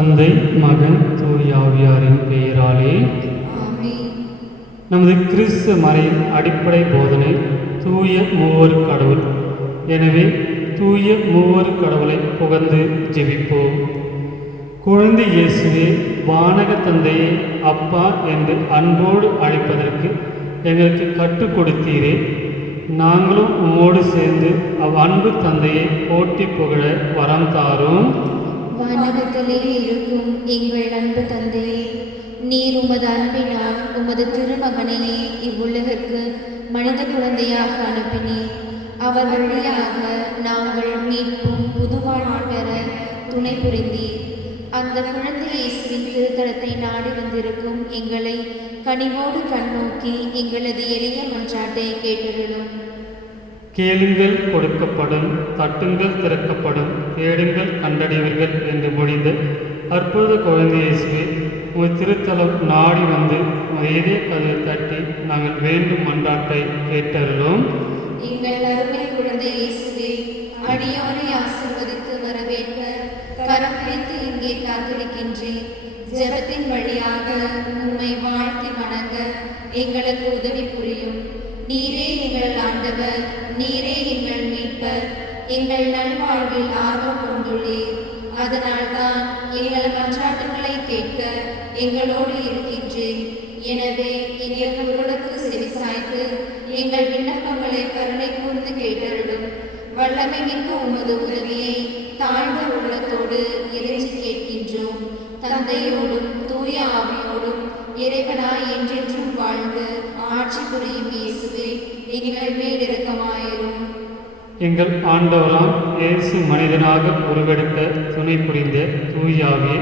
தந்தை, மகன், தூய ஆவியாரின் பெயராலே ஆமென். நமது கிறிஸ்து மறையின் அடிப்படை போதனை தூய மூவர் கடவுள். எனவே தூய மூவர் கடவுளை புகழ்ந்து ஜெபிப்போம். குழந்தை இயேசுவே, வானக தந்தையை அப்பா என்று அன்போடு அழைப்பதற்கு எங்களுக்கு கற்றுக் கொடுத்தீரே. நாங்களும் உம்மோடு சேர்ந்து அவ்வன்பு தந்தையை போற்றி புகழ வரம் தாரும். வானகத்திலே இருக்கும் எங்கள் அன்பு தந்தையே, நீர் உமது அன்பினால் உமது திருமகனையே இவ்வுலகிற்கு மனித குழந்தையாக அனுப்பினீர். அவர் வழியாக நாங்கள் மீட்பும் புதுவாழ்வு பெற துணை புரிந்தீர். அந்த குழந்தை இயேசுவின் திருத்தலத்தை நாடி வந்திருக்கும் எங்களை கனிவோடு கண்ணோக்கி எங்களது எளிய மன்றாட்டை கேட்டருளும். கேளுங்கள் கொடுக்கப்படும், தட்டுங்கள் திறக்கப்படும், தேடுங்கள் கண்டடைவீர்கள் என்று மொழிந்த அற்புத குழந்தை இயேசுவே, உங்கள் திருத்தலம் நாடி வந்து இதே கதவை தட்டி நாங்கள் வேண்டும் மன்றாட்டை கேட்டருளும். எங்கள் அருமை குழந்தை இயேசுவே, அடியோரை ஆசீர்வதித்து வரவேற்க கரம் பிடித்து இங்கே காத்திருக்கின்றேன். ஜெபத்தின் வழியாக உம்மை வாழ்த்தி வணங்க எங்களுக்கு உதவி புரியும். நீரே எங்கள் ஆண்டவர், நீரே எங்கள் மீட்பர், எங்கள் நல்வாழ்வில் ஆர்வம் கொண்டுள்ளீர். அதனால்தான் எங்கள் மன்றாட்டுகளை கேட்க எங்களோடு இருக்கின்றேன். எனவே எங்கள் குரலுக்கு செவிசாய்த்து எங்கள் விண்ணப்பங்களை கருணை கூர்ந்து கேட்டருளும். வல்லமை மிக்க உமது உதவியை தாழ்ந்த உள்ளத்தோடு இறைஞ்சி கேட்கின்றோம். தந்தையோடும் தூய ஆவியோடும் இறைவனாய் என்றென்றும் வாழ்ந்து ஆட்சி புரியும் இயேசுவே, எங்கள் மேல் இரக்கமாயிரும். எங்கள் ஆண்டவராம் இயேசு மனிதனாக உருவெடுக்க துணை புரிந்த தூயாவே,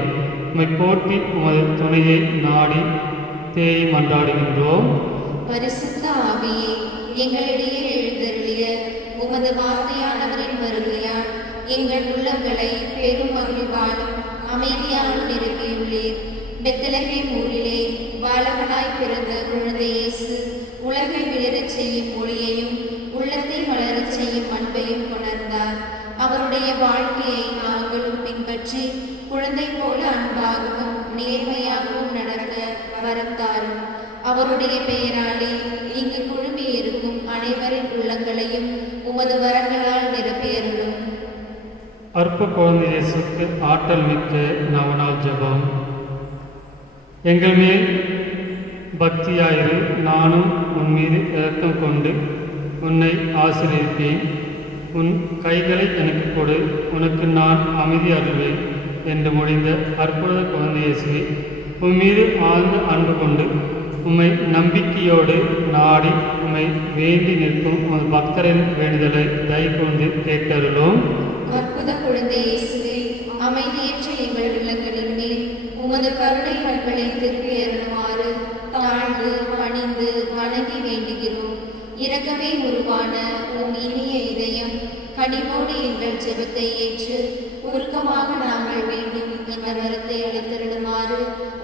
உம்மை போற்றி உமது துணையை நாடி தேய் மன்றாடுகின்றோம். பரிசுத்த ஆவியே, எங்களிடையே எழுந்தருளிய உமது வார்த்தையானவரின் வருகையால் எங்கள் உள்ளங்களை பெரும் மகிழ்வாலும் அமைதியாலும் நிரப்பியுள்ளீர். பெத்லகேம் ஊரிலே பாலகனாய் பிறந்த குழந்தை இயேசு உலகை விளரச் செய்யும் ஒளியையும் உள்ளத்தை வளரச் செய்யும் அன்பையும் கொணர்ந்தார். அவருடைய வாழ்க்கையை நாங்களும் பின்பற்றி குழந்தை போல அன்பாகவும் நேர்மையாகவும் நடக்க வரம் தாரும். அவருடைய பெயராலே இங்கு குழுமி இருக்கும் அனைவரின் உள்ளங்களையும் உமது வரங்களால் நிரப்பியருளும். அற்ப குழந்தை இயேசுக்கு ஆற்றல் மிக்க நவநாள் ஜெபம். எங்கள் மேல் பக்தியாயிரு, நானும் உன் மீது இரக்கம் கொண்டு உன்னை ஆசீர்வதிப்பேன். உன் கைகளை எனக்கு கொடு, உனக்கு நான் அமைதி அருள்வேன் என்று மொழிந்த அற்புத குழந்தை இயேசுவை, உன் மீது ஆழ்ந்த அன்பு கொண்டு உம்மை நம்பிக்கையோடு நாடி உம்மை வேண்டி நிற்கும் உமது பக்தரின் வேண்டுதலை தயவு கொண்டு கேட்டருளும். அற்புத குழந்தை இயேசுவே, அமைதியற்ற எங்கள் இல்லங்களின் மேல் உமது கருணை கண்களை திருப்பி அருளுமாறு தாழ்ந்து பணிந்து வணங்கி வேண்டுகிறோம். இரக்கமே உருவான உம் இனிய இதயம் கனிவோடு எங்கள் ஜெபத்தை ஏற்று உருக்கமாக நாங்கள் வேண்டும் என்ற வரத்தை அளித்திருடுமாறு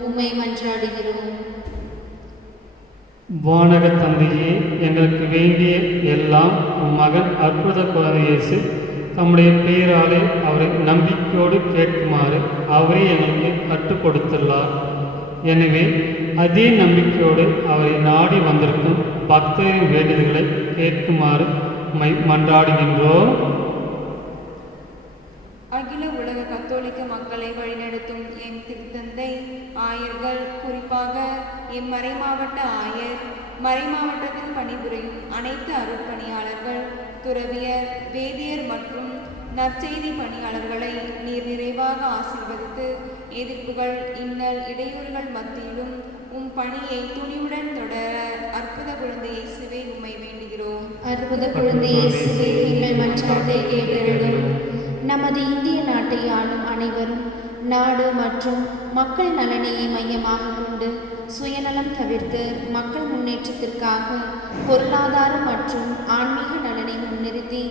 உம்மை மன்றாடுகிறோம். வானக தந்தையே, எங்களுக்கு வேண்டிய எல்லாம் உம் மகன் அற்புத குழந்தை இயேசு தம்முடைய பெயராலே அவரை நம்பிக்கையோடு கேட்குமாறு அவரே எங்களுக்கு கற்றுக் கொடுத்துள்ளார். எனவே அதே நம்பிக்கையோடு அவரை நாடி வந்திருக்கும் பக்தரின் வேண்டுதல்களை கேட்குமாறு உம்மை மன்றாடுகின்றோம். அகில உலக கத்தோலிக்க மக்களை வழிநடத்தும் எம் திருத்தந்தை ஆயர்கள், குறிப்பாக எம் மறைமாவட்ட ஆயர், மறைமாவட்டத்தில் பணிபுரியும் அனைத்து அருட்பணியாளர்கள், துறவியர், வேதியர் மற்றும் நற்செய்தி பணியாளர்களை நீர் நிறைவாக ஆசீர்வதித்து எதிர்ப்புகள், இன்னல், இடையூறுகள் மத்தியிலும் உம் பணியை துணிவுடன் தொடர அற்புத குழந்தை இயேசுவே உம்மை வேண்டுகிறோம். அற்புத குழந்தை இயேசுவே, எங்கள் மன்றாட்டை கேட்டருளும். நமது இந்திய நாட்டை ஆளும் அனைவரும் நாடு மற்றும் மக்கள் நலனையை மையமாக கொண்டு சுயநலம் தவிர்த்து மக்கள் முன்னேற்றத்திற்காக பொருளாதாரம் மற்றும் ஆன்மீக நலனை முன்னிறுத்தி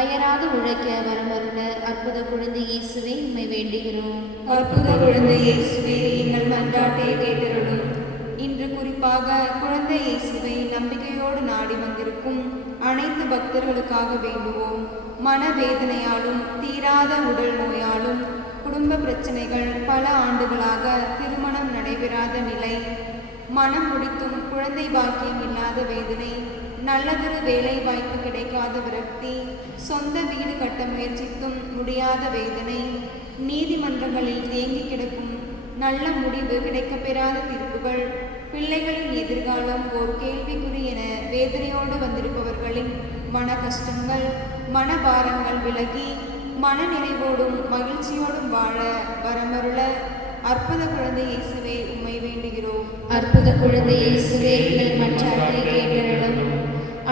அயராது உழைக்க வரமருள அற்புத குழந்தை இயேசுவே உம்மை வேண்டுகிறோம். அற்புத குழந்தை இயேசுவே, எங்கள் மன்றாட்டை கேட்டருளும். இன்று குறிப்பாக குழந்தை இயேசுவை நம்பிக்கையோடு நாடி வந்திருக்கும் அனைத்து பக்தர்களுக்காக வேண்டுவோம். மனவேதனையாலும் தீராத உடல் நோயாலும் குடும்ப குடும்ப பிரச்சனைகள், பல ஆண்டுகளாக திருமணம் நடைபெறாத நிலை, மனம் முடித்தும் குழந்தை பாக்கியம் இல்லாத வேதனை, நல்லதொரு வேலை வாய்ப்பு கிடைக்காத விரக்தி, சொந்த வீடு கட்ட முயற்சித்தும் முடியாத வேதனை, நீதிமன்றங்களில் தேங்கி கிடக்கும் நல்ல முடிவு கிடைக்கப்பெறாத தீர்ப்புகள், பிள்ளைகளின் எதிர்காலம் ஓர் கேள்விக்குறி என வேதனையோடு வந்திருப்பவர்களின் மன கஷ்டங்கள், மனபாரங்கள் விலகி மன நிறைவோடும் மகிழ்ச்சியோடும் வாழ வரமருள அற்புத குழந்தை இயேசுவே உம்மை வேண்டுகிறோம். அற்புத குழந்தை இயேசுவே எங்கள் மன்றாட்டை கேட்டருளும்.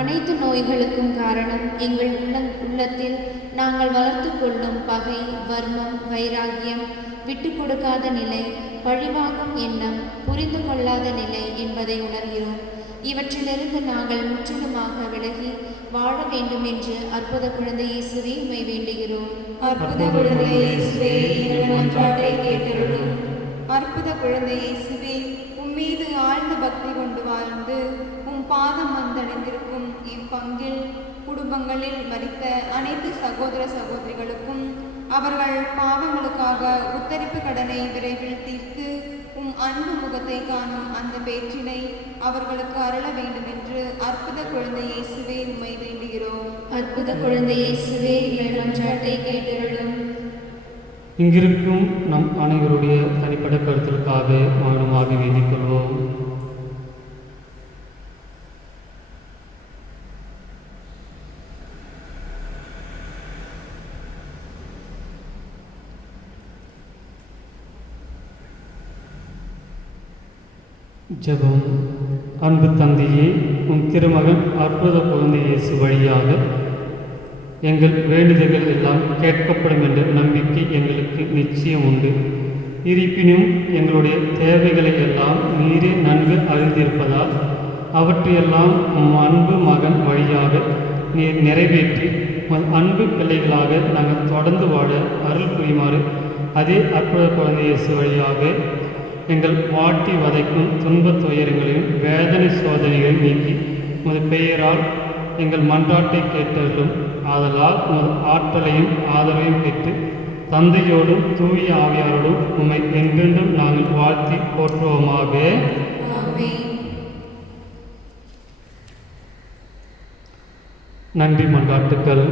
அனைத்து நோய்களுக்கும் காரணம் எங்கள் உள்ளத்தில் நாங்கள் வளர்த்து கொள்ளும் பகை, வர்மம், வைராகியம், விட்டு கொடுக்காத நிலை, பழிவாங்கும் எண்ணம், புரிந்து கொள்ளாத நிலை என்பதை உணர்கிறோம். இவற்றிலிருந்து நாங்கள் முற்றிலுமாக விலகி வாழ வேண்டும் என்று அற்புத குழந்தை இயேசுவே உம்மை வேண்டுகிறோம். அற்புத குழந்தை இயேசுவே எங்கள் மன்றாட்டை கேட்டருளும். அற்புத குழந்தை இயேசுவே உம்மீது ஆழ்ந்த பக்தி கொண்டு வாழ்ந்து உம் பாதம் வந்தடைந்திருக்கும் இப்பங்கில் குடும்பங்களில் மரித்த அனைத்து சகோதர சகோதரிகளுக்கும் அவர்கள் பாவங்களுக்காக உத்தரிப்பு கடனை விரைவில் தீர்த்து உம் அன்பு முகத்தை காணும் அந்த பேற்றினை அவர்களுக்கு அருள வேண்டும் என்று அற்புத குழந்தை இயேசுவே உம்மை வேண்டுகிறோம். அற்புத குழந்தை இயேசுவே எங்கள் மன்றாட்டை கேட்டருளும். இங்கிருக்கும் நம் அனைவருடைய தனிப்பட்ட கருத்துக்களுக்காக மௌனமாக வேண்டிக் கொள்வோம். ஜெபம். அன்பு தந்தையே, உன் திருமகன் அற்புத குழந்தை இயேசு வழியாக எங்கள் வேண்டுதல்கள் எல்லாம் கேட்கப்படும் என்ற நம்பிக்கை எங்களுக்கு நிச்சயம் உண்டு. இருப்பினும் எங்களுடைய தேவைகளை எல்லாம் நீரே நன்கு அறிந்திருப்பதால் அவற்றையெல்லாம் அன்பு மகன் வழியாக நீர் நிறைவேற்றி அன்பு பிள்ளைகளாக நாங்கள் தொடர்ந்து வாழ அருள் புரியுமாறு அதே அற்புத குழந்தை இயேசு வழியாக எங்கள் வாட்டி வதைக்கும் துன்பத் துயரங்களையும் வேதனை சோதனைகளையும் நீக்கி உமது பெயரால் எங்கள் மன்றாட்டை கேட்டருளும். ஆதலால் உமது ஆற்றலையும் ஆதரவையும் பெற்று தந்தையோடும் தூய ஆவியாரோடும் உம்மை என்றென்றும் நாங்கள் வாழ்த்தி போற்றுவோமாக. நன்றி மன்றாட்டுக்கள்.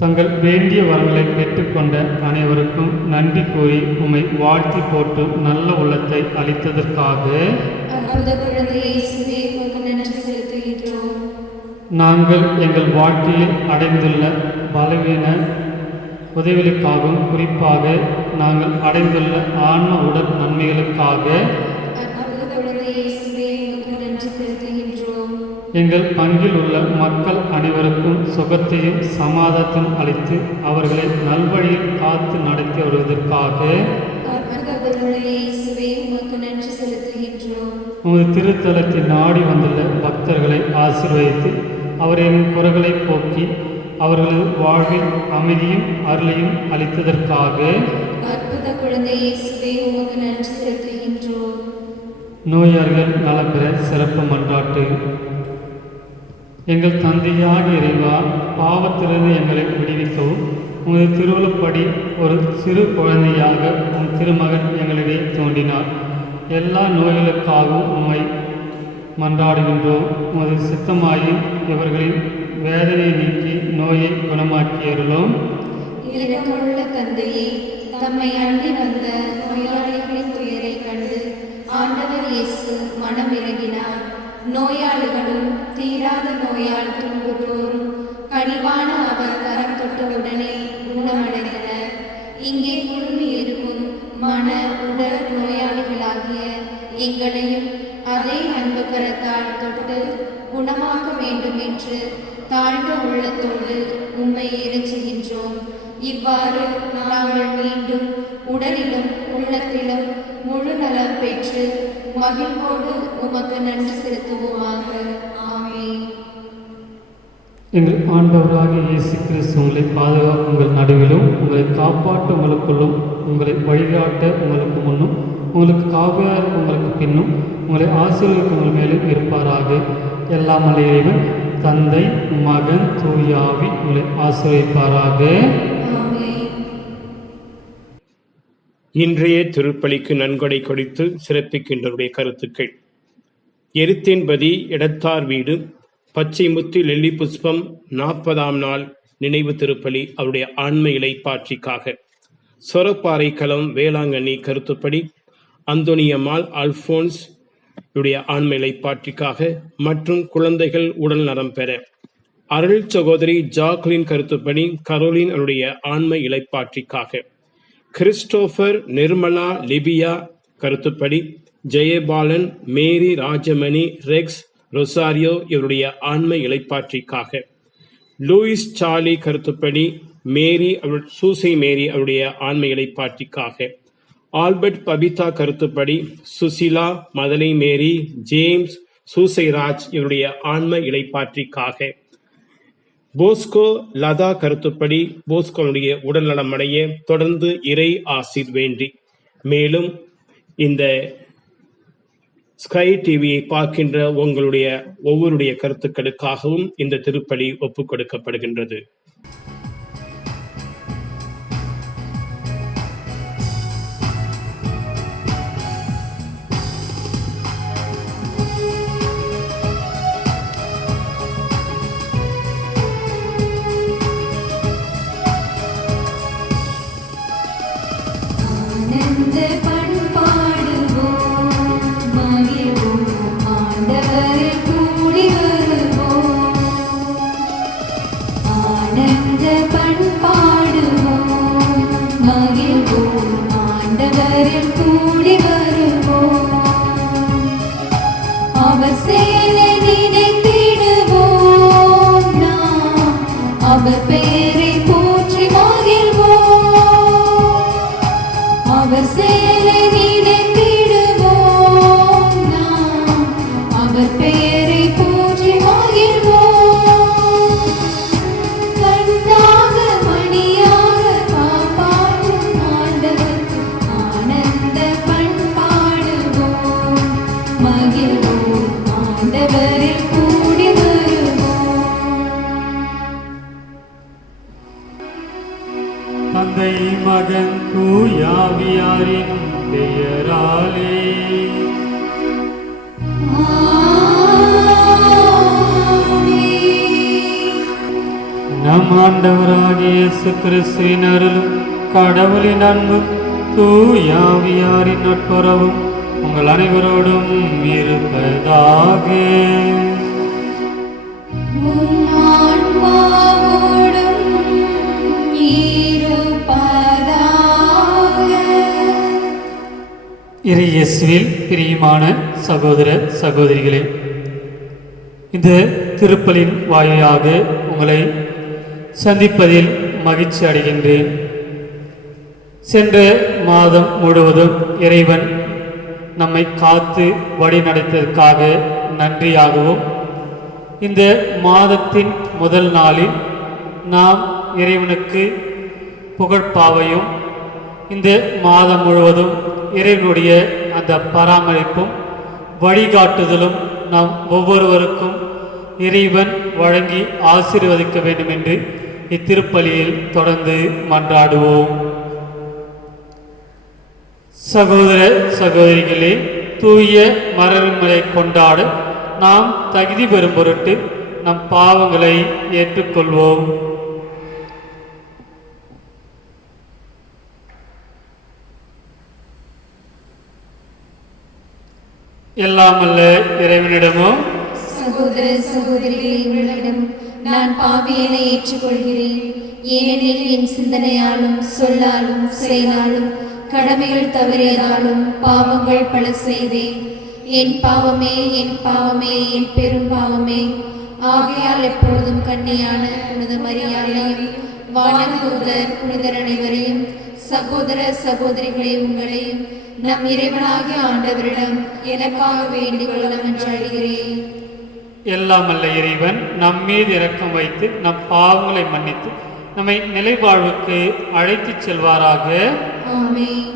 தங்கள் வேண்டிய வரங்களை பெற்றுக்கொண்ட அனைவருக்கும் நன்றி கூறி உம்மை வாழ்த்தி போற்றும் நல்ல உள்ளத்தை அளித்ததற்காக நாங்கள் எங்கள் வாழ்க்கையில் அடைந்துள்ள பலவீன உதவிகளுக்காகவும் குறிப்பாக நாங்கள் அடைந்துள்ள ஆன்ம உடல் நன்மைகளுக்காக எங்கள் பங்கில் உள்ள மக்கள் அனைவருக்கும் சுகத்தையும் சமாதானத்தையும் அளித்து அவர்களை நல்வழியில் காத்து நடத்தி வருவதற்காக உமது திருத்தலத்தை நாடி வந்துள்ள பக்தர்களை ஆசீர்வதித்து அவரின் குறைகளை போக்கி அவர்களது வாழ்வில் அமைதியும் அருளையும் அளித்ததற்காக நோயாளிகள் நலம் பெற சிறப்பு மன்றாட்டு. எங்கள் தந்தையாக இறைவா, பாவத்திலிருந்து எங்களை விடுவிக்கவும் உமது திருவுளப்படி ஒரு சிறு குழந்தையாக உம் திருமகன் எங்களிடையே தோன்றினார். எல்லா நோய்களுக்காகவும் உம்மை மன்றாடுகின்றோம். உமது சித்தமாயின் இவர்களின் வேதனை நீக்கி நோயை குணமாக்கியருளும். இரக்கமுள்ள தந்தையே, தம்மை அண்டி வந்த நோயாளிகளின் துயரை கண்டு ஆண்டவர் இயேசு மனம் இறங்கினார். நோயாளிகளும் தீராத நோயால் துன்புறுவோரும் கனிவான அவர் கரம் தொட்டவுடனே குணமடைந்தனர். இங்கே குழுமி இருக்கும் மன உடல் நோயாளிகளாகிய எங்களையும் அதே அன்பு கரத்தால் தொட்டு குணமாக்க வேண்டும் என்று தாழ்ந்த உள்ளத்தோடு உம்மை இறைஞ்சுகின்றோம். இவ்வாறு நாங்கள் மீண்டும் உடலிலும் உள்ளத்திலும் முழு நலம் பெற்று மகிழ்வோடு உமக்கு நன்றி செலுத்துவோமாக. ஆமென். எங்கள் ஆண்டவராகிய இயேசு கிறிஸ்து உங்களை பாதுகாப்பு உங்கள் நடுவிலும் உங்களை காப்பாற்ற உங்களுக்குள்ளும் உங்களை வழிகாட்ட உங்களுக்கு முன்னும் உங்களுக்கு காவலாக உங்களுக்கு பின்னும் உங்களை ஆசீர்வதிக்க உங்கள் மேலும் இருப்பாராக. எல்லாம் வல்ல இறைவன் தந்தை, மகன், தூய ஆவி உங்களை ஆசீர்வதிப்பாராக. இன்றைய திருப்பலிக்கு நன்கொடை கொடுத்து சிறப்பிக்கின்றவருடைய கருத்துக்கள். எருத்தேன்பதி இடத்தார் வீடு பச்சை முத்து லெல்லி புஷ்பம் 40ஆம் நாள் நினைவு திருப்பலி அவருடைய ஆன்ம இலைப்பாற்றிக்காக. சொரப்பாறை களம் வேளாங்கண்ணி கருத்துப்படி அந்தோனியம்மாள் அல்போன்ஸ் உடைய ஆன்ம இலைப்பாற்றிக்காக மற்றும் குழந்தைகள் உடல் நலம் பெற. அருள் சகோதரி ஜாக்லின் கருத்துப்படி கரோலின் அவருடைய ஆன்ம இலைப்பாற்றிக்காக. கிறிஸ்டோபர் நிர்மலா லிபியா கருத்துப்படி ஜெயபாலன் மேரி ராஜமணி ரெக்ஸ் ரொசாரியோ இவருடைய ஆன்ம இலைப்பாற்றிக்காக. லூயிஸ் சார்லி கருத்துப்படி மேரி சூசை மேரி அவருடைய ஆன்ம இலைப்பாற்றிக்காக. ஆல்பர்ட் பபிதா கருத்துப்படி சுசிலா மதலை மேரி ஜேம்ஸ் சூசைராஜ் இவருடைய ஆன்ம இலைப்பாற்றிக்காக. போஸ்கோ லதா கருத்துப்படி போஸ்கோனுடைய உடல் நலமடைய தொடர்ந்து இறை ஆசீர் வேண்டி. மேலும் இந்த ஸ்கை டிவியை பார்க்கின்ற உங்களுடைய ஒவ்வொருடைய கருத்துக்களுக்காகவும் இந்த திருப்பலி ஒப்புக் கொடுக்கப்படுகின்றது. தந்தை மகன் தூயாவியாரின் பெயராலே நம் ஆண்டவராகிய இயேசு கிறிஸ்துவின் அருளும் கடவுளின் அன்பும் தூயாவியாரின் நட்புறவும் உங்கள் அனைவரோடும் இருப்பதாக. இயேசுவில் பிரியமான சகோதர சகோதரிகளே, இந்த திருப்பலின் வாயிலாக உங்களை சந்திப்பதில் மகிழ்ச்சி அடைகின்றேன். சென்ற மாதம் முழுவதும் இறைவன் நம்மை காத்து வழி நடத்ததற்காக நன்றியாகவும், இந்த மாதத்தின் முதல் நாளில் நாம் இறைவனுக்கு புகழ்பாவையும், இந்த மாதம் முழுவதும் இறைவனுடைய அந்த பராமரிப்பும் வழிகாட்டுதலும் நாம் ஒவ்வொருவருக்கும் இறைவன் வழங்கி ஆசீர்வதிக்க வேண்டும் என்று இத்திருப்பலியில் தொடர்ந்து மன்றாடுவோம். சகோதர சகோதரிகளே, தூய மரபின்முறை கொண்டாட நாம் தகுதி பெறும் பொருட்டு நம் பாவங்களை ஏற்றுக்கொள்வோம். எல்லாமல்ல இறைவனிடமும் சகோதர சகோதரிகளே, உங்களிடம் நான் பாவியனை ஏற்றுக்கொள்கிறேன். ஏனெனில் என் சிந்தனையாலும் சொல்லாலும் செயலாலும் கடமைகள் தவறியதாலும் பாவங்கள் பல செய்தேன். என் பாவமே, என் பாவமே, என் பெரும் பாவமே. ஆகையால் எப்பொழுதும் கன்னியான புனித மரியாதையும் வானதூதர் புனிதர் அனைவரையும் சகோதர சகோதரிகளே உங்களையும் நம் இறைவனாகிய ஆண்டவரிடம் எனக்காக வேண்டிக் கொள்ள மன்றாடுகிறேன். எல்லாம் அல்ல இறைவன் நம் மீது இரக்கம் வைத்து நம் பாவங்களை மன்னித்து நம்மை நிலைவாழ்வுக்கு அழைத்துச் செல்வாராக. ஆமென்.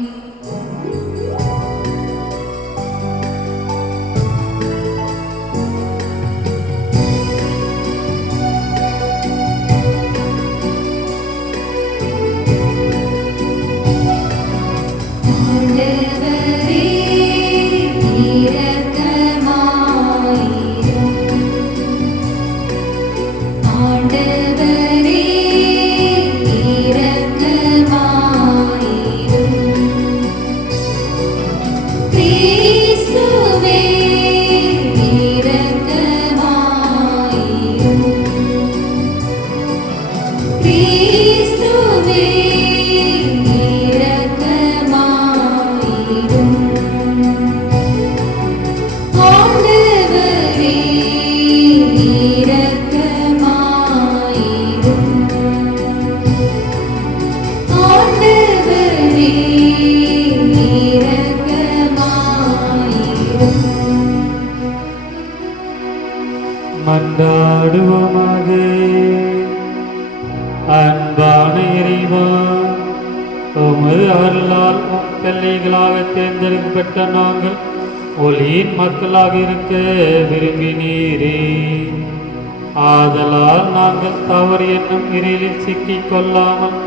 கிறிஸ்துவே இரக்கமாயிரும். ஆண்டவரே இரக்கமாயிரும். ஆண்டவரே இரக்கமாயிரும். மன்றாடுவோமாக. அன்பான இறைவா, உமது அருளால் உம் பிள்ளைகளாக தேர்ந்தெடுக்கப்பட்ட நாங்கள் ஒளியின் மக்களாக இருக்க விரும்பினீரே. ஆதலால் நாங்கள் தவறு என்னும் இருளில் சிக்கிக் கொள்ளாமல்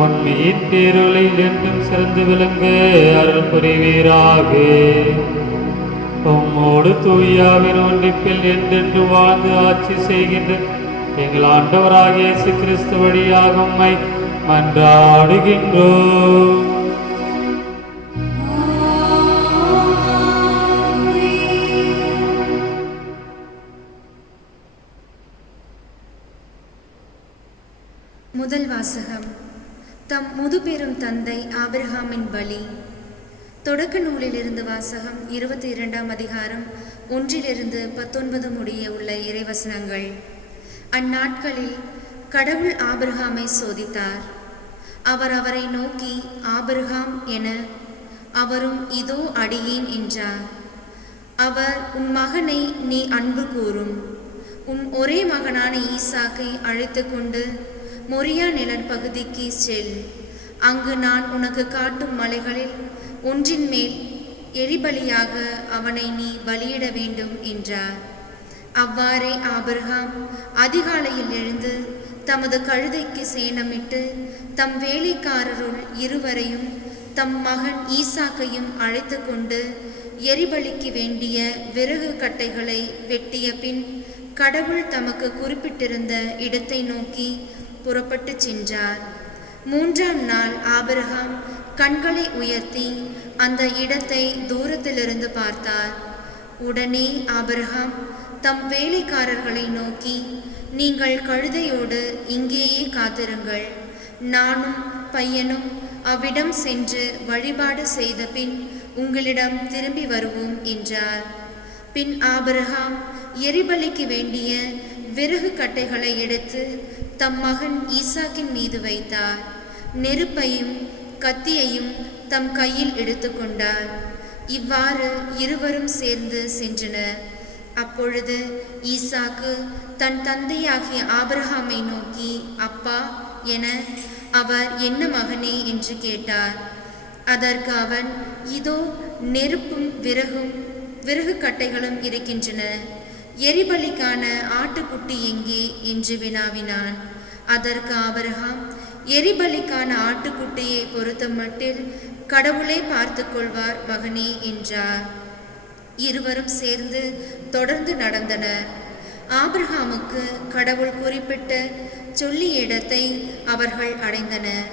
உண்மையின் பேரொளியில் என்றும் சிறந்து விளங்க அருள் புரிவீராக. உம்மோடு தூயாவின் ஒன்றிப்பில் என்றென்று வாழ்ந்து ஆட்சி செய்கின்ற எங்கள் ஆண்டவராகிய இயேசு கிறிஸ்து வழியாக உம்மை மன்றாடுகின்றோம். முதல் வாசகம். தம் முதுபெரும் தந்தை ஆபிரகாமின் பலி. தொடக்க நூலிலிருந்து வாசகம். 22ஆம் அதிகாரம் 1-19 முடிய உள்ள இறைவசனங்கள். அந்நாட்களில் கடவுள் ஆபிரகாமை சோதித்தார். அவர் அவரை நோக்கி, ஆபிரகாம் என. அவரும், இதோ அடியேன் என்றார். அவர், உன் மகனை நீ அன்பு கூரும், உன் ஒரே மகனான ஈசாக்கை அழைத்து கொண்டு மொரியா நிலப்பகுதிக்கு செல். அங்கு நான் உனக்கு காட்டும் மலைகளில் ஒன்றின் மேல் எரிபலியாக அவனை நீ பலியிட வேண்டும் என்றார். அவ்வாறே ஆபிரகாம் அதிகாலையில் எழுந்து தமது கழுதைக்கு சேணமிட்டு தம் வேலைக்காரருள் இருவரையும் தம் மகன் ஈசாக்கையும் அழைத்து கொண்டு எரிபலிக்கு வேண்டிய விறகு கட்டைகளை வெட்டிய பின் கடவுள் தமக்கு குறிப்பிட்டிருந்த இடத்தை நோக்கி புறப்பட்டு சென்றார். 3ஆம் நாள் ஆபிரகாம் கண்களை உயர்த்தி அந்த இடத்தை தூரத்திலிருந்து பார்த்தார். உடனே ஆபிரகாம் தம் வேலைக்காரர்களை நோக்கி, நீங்கள் கழுதையோடு இங்கேயே காத்திருங்கள், நானும் பையனும் அவ்விடம் சென்று வழிபாடு செய்த பின் உங்களிடம் திரும்பி வருவோம் என்றார். பின் ஆபிரகாம் எரிபலிக்கு வேண்டிய விறகு கட்டைகளை எடுத்து தம் மகன் ஈசாக்கின் மீது வைத்தார். நெருப்பையும் கத்தியையும் தம் கையில் எடுத்துக்கொண்டார். இவ்வாறு இருவரும் சேர்ந்து சென்றனர். அப்பொழுது ஈசாக்கு தன் தந்தையாகிய ஆபிரகாமை நோக்கி, அப்பா என. அவர், என்ன மகனே என்று கேட்டார். அதற்கு அவன், இதோ நெருப்பும் விறகு கட்டைகளும் இருக்கின்றன, எரிபலிக்கான ஆட்டுக்குட்டி எங்கே என்று வினாவினான். அதற்கு ஆபிரகாம், எரிபலிக்கான ஆட்டுக்குட்டியை பொறுத்த மட்டில் கடவுளே பார்த்து கொள்வார் மகனே என்றார். இருவரும் சேர்ந்து தொடர்ந்து நடந்தனர். ஆபிரகாமுக்கு கடவுள் குறிப்பிட்ட சொல்லிய இடத்தை அவர்கள் அடைந்தனர்.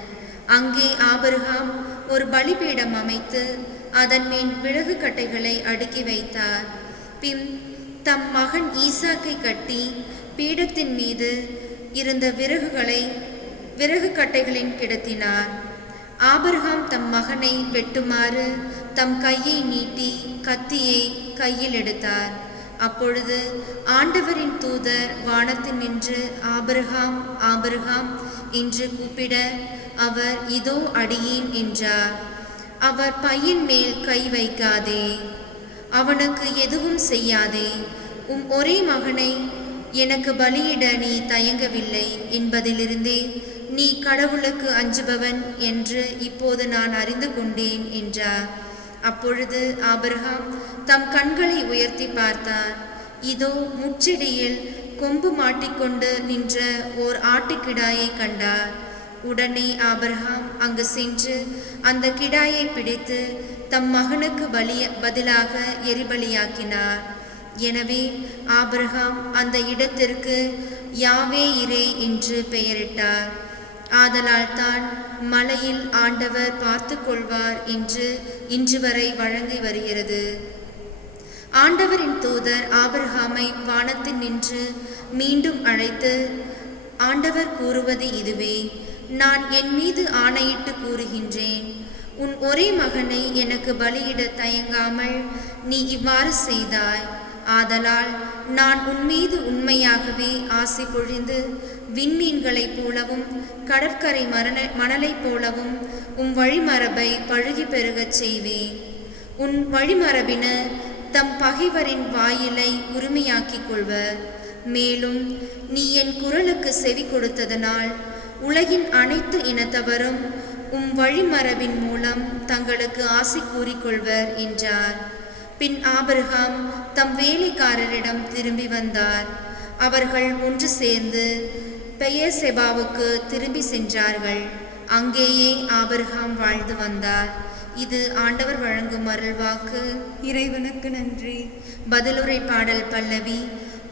அங்கே ஆபிரகாம் ஒரு பலிபீடம் அமைத்து அதன் மேல் விறகு கட்டைகளை அடுக்கி வைத்தார். பின் தம் மகன் ஈசாக்கை கட்டி பீடத்தின் மீது இருந்த விறகு கட்டைகளின் கிடத்தினார். ஆபிரகாம் தம் மகனை வெட்டுமாறு தம் கையை நீட்டி கத்தியை கையில் எடுத்தார். அப்பொழுது ஆண்டவரின் தூதர் வானத்தில் நின்று, ஆபிரகாம், ஆபிரகாம் என்று கூப்பிட, அவர், இதோ அடியேன் என்றார். அவர், பையன் மேல் கை வைக்காதே, அவனுக்கு எதுவும் செய்யாதே, உம் ஒரே மகனை எனக்கு பலியிட நீ தயங்கவில்லை என்பதிலிருந்தே நீ கடவுளுக்கு அஞ்சுபவன் என்று இப்போது நான் அறிந்து கொண்டேன் என்றார். அப்பொழுது ஆபிரகாம் தம் கண்களை உயர்த்தி பார்த்தார். இதோ முச்செடியில் கொம்பு மாட்டிக்கொண்டு நின்ற ஓர் ஆட்டுக்கிடாயை கண்டார். உடனே ஆபிரகாம் அங்கு சென்று அந்த கிடாயை பிடித்து தம் மகனுக்கு பதிலாக எரிபலியாக்கினார். எனவே ஆபிரகாம் அந்த இடத்திற்கு யாவே இரே என்று பெயரிட்டார். ஆதலால் தான் மலையில் ஆண்டவர் பார்த்து கொள்வார் என்று இன்று வரை வழங்கி வருகிறது. ஆண்டவரின் தூதர் ஆபிரகாமை வானத்தில் நின்று மீண்டும் அழைத்து, ஆண்டவர் கூறுவது இதுவே: நான் என் மீது ஆணையிட்டு கூறுகின்றேன், உன் ஒரே மகனை எனக்கு பலியிட தயங்காமல் நீ இவ்வாறு செய்தாய். ஆதலால் நான் உன்மீது உண்மையாகவே ஆசி பொழிந்து விண்மீன்களைப் போலவும் கடற்கரை மணலைப் போலவும் உம் வழிமரபை பழுகி பெருகச் செய்வேன். உன் வழிமரபினர் தம் பகைவரின் வாயிலை உரிமையாக்கிக் கொள்வர். மேலும் நீ என் குரலுக்கு செவி கொடுத்ததனால் உலகின் அனைத்து இனத்தவரும் உம் வழிமரபின் மூலம் தங்களுக்கு ஆசி கூறிக்கொள்வர் என்றார். பின் ஆபிரகாம் தம் வேலைக்காரரிடம் திரும்பி வந்தார். அவர்கள் ஒன்று சேர்ந்து பெயர்செபாவுக்கு திரும்பி சென்றார்கள். அங்கேயே ஆபிரகாம் வாழ்ந்து வந்தார். இது ஆண்டவர் வழங்கும் அருள்வாக்கு. இறைவனுக்கு நன்றி. பதிலுரை பாடல் பல்லவி.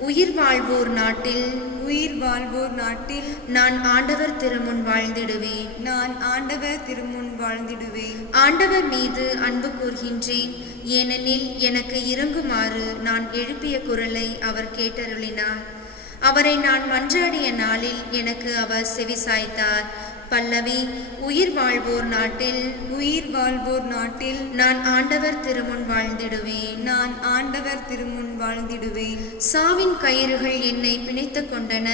உயிர் வாழ்வோர் நாட்டில், உயிர் வாழ்வோர் நாட்டில் நான் ஆண்டவர் திருமுன் வாழ்ந்திடுவேன். நான் ஆண்டவர் திருமுன் வாழ்ந்திடுவேன். ஆண்டவர் மீது அன்பு கூர்கின்றேன், ஏனெனில் எனக்கு இரங்குமாறு நான் எழுப்பிய குரலை அவர் கேட்டருளினார். அவரை நான் மன்றாடிய நாளில் எனக்கு அவர் செவிசாய்த்தார். பல்லவி. உயிர் வாழ்வோர் நாட்டில், உயிர் வாழ்வோர் நாட்டில் நான் ஆண்டவர் திருமுன் வாழ்ந்திடுவேன். நான் ஆண்டவர் திருமுன் வாழ்ந்திடுவேன். சாவின் கயிறுகள் என்னை பிணைத்து கொண்டன,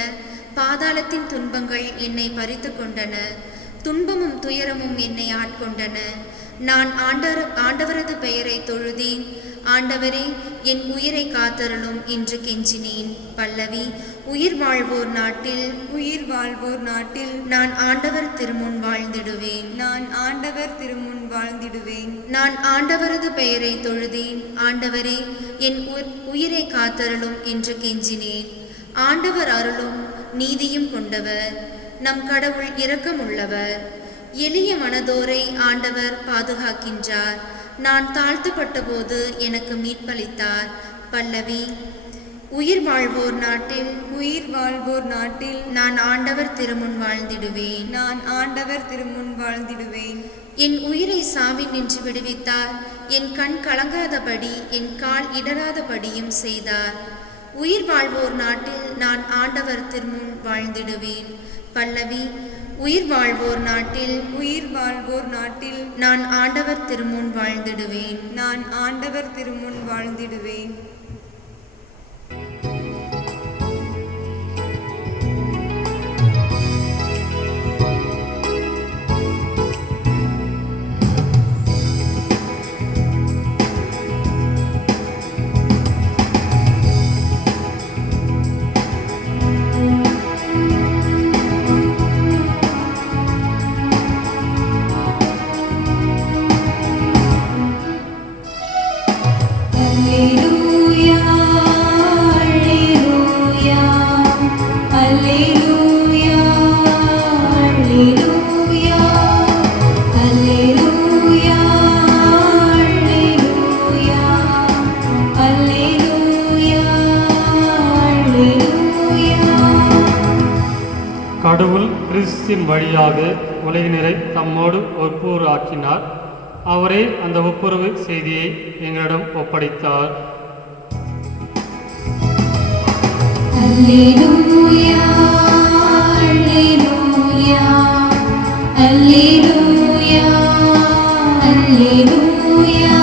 பாதாளத்தின் துன்பங்கள் என்னை பறித்து கொண்டன, துன்பமும் துயரமும் என்னை ஆட்கொண்டன. நான் ஆண்டவரது பெயரை தொழுதேன். ஆண்டவரே, என் உயிரை காத்தருளும் என்று கெஞ்சினேன். பல்லவி. உயிர் வாழ்வோர் நாட்டில், உயிர் வாழ்வோர் நாட்டில் நான் ஆண்டவர் திருமுன் வாழ்ந்திடுவேன். நான் ஆண்டவர் திருமுன் வாழ்ந்திடுவேன். நான் ஆண்டவரது பெயரை தொழுதேன். ஆண்டவரே, என் உயிரை காத்தருளும் என்று கெஞ்சினேன். ஆண்டவர் அருளும் நீதியும் கொண்டவர், நம் கடவுள் இரக்கமுள்ளவர். எளிய மனதோரை ஆண்டவர் பாதுகாக்கின்றார். நான் தாழ்த்தப்பட்ட போது எனக்கு மீட்பளித்தார். பல்லவி. உயிர் வாழ்வோர் நாட்டில், உயிர் வாழ்வோர் நாட்டில் நான் ஆண்டவர் திருமுன் வாழ்ந்திடுவேன். நான் ஆண்டவர் திருமுன் வாழ்ந்திடுவேன். என் உயிரை சாவி நின்று விடுவித்தார். என் கண் கலங்காதபடி என் கால் இடராதபடியும் செய்தார். உயிர் வாழ்வோர் நாட்டில் நான் ஆண்டவர் திருமுன் வாழ்ந்திடுவேன். பல்லவி. உயிர் வாழ்வோர் நாட்டில், உயிர் வாழ்வோர் நாட்டில் நான் ஆண்டவர் திருமுன் வாழ்ந்திடுவேன். நான் ஆண்டவர் திருமுன் வாழ்ந்திடுவேன். கடவுள் கிறிஸ்தின் வழியாக உலகினரை தம்மோடு ஒப்புரவு ஆக்கினார். அவரே அந்த ஒப்புரவு செய்தியை எங்களிடம் ஒப்படைத்தார். அல்லேலூயா, அல்லேலூயா, அல்லேலூயா, அல்லேலூயா.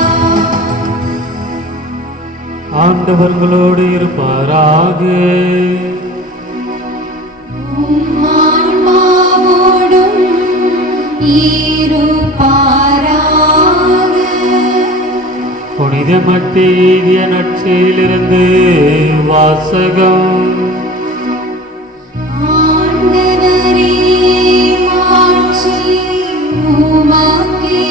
ஆண்டவர்களோடு இருப்பாராக. ஆன்மாவோடும் இருப்பாராக. புனித மத்தேயு எழுதிய நற்செய்தியிலிருந்து வாசகம். ஆண்டவரே, மாட்சி உமக்கே.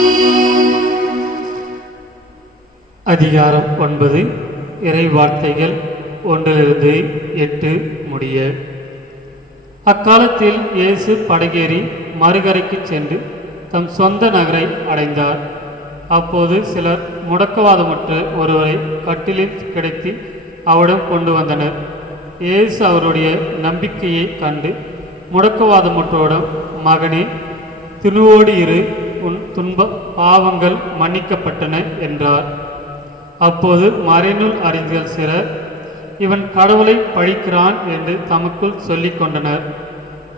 அதிகாரம் 9. இறை வார்த்தைகள் 1-8 முடிய. அக்காலத்தில் இயேசு படகேறி மறுகரைக்கு சென்று தம் சொந்த நகரை அடைந்தார். அப்போது சிலர் முடக்கவாதமுற்ற ஒருவரை கட்டிலில் கிடத்தி அவரிடம் கொண்டு வந்தனர். இயேசு அவருடைய நம்பிக்கையை கண்டு முடக்கவாதமுற்றோரிடம், மகனே, துணிவோடு இரு, உன் பாவங்கள் மன்னிக்கப்பட்டன என்றார். அப்போது மறைநூல் அறிஞர்கள் சிலர், இவன் கடவுளை பழிக்கிறான் என்று தமக்குள் சொல்லிக் கொண்டனர்.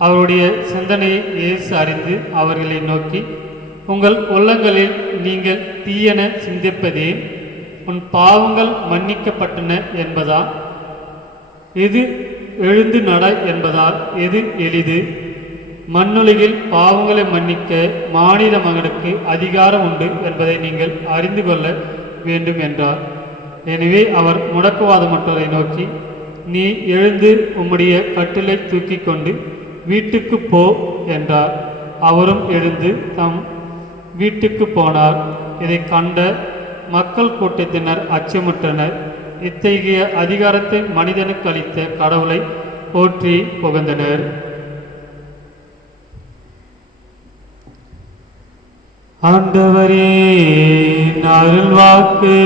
அவருடைய சிந்தனையை இயேசு அறிந்து அவர்களை நோக்கி, உங்கள் உள்ளங்களில் நீங்கள் தீயன சிந்திப்பதே, உன் பாவங்கள் மன்னிக்கப்பட்டன என்பதா, எது எழுந்து நட என்பதால் எது எளிது? மண்ணுலகில் பாவங்களை மன்னிக்க மானிட மகனுக்கு அதிகாரம் உண்டு என்பதை நீங்கள் அறிந்து கொள்ள வேண்டும் என்றார். எனவே அவர் முடக்குவாதமற்றவரை நோக்கி, நீ எழுந்து உம்முடைய கட்டிலை தூக்கி கொண்டு வீட்டுக்கு போ என்றார். அவரும் எழுந்து தம் வீட்டுக்கு போனார். இதை கண்ட மக்கள் கூட்டத்தினர் அச்சமுற்றனர். இத்தகைய அதிகாரத்தை மனிதனுக்கு அளித்த கடவுளை போற்றி புகழ்ந்தனர். ஆண்டவரே அருள்வாக்கு.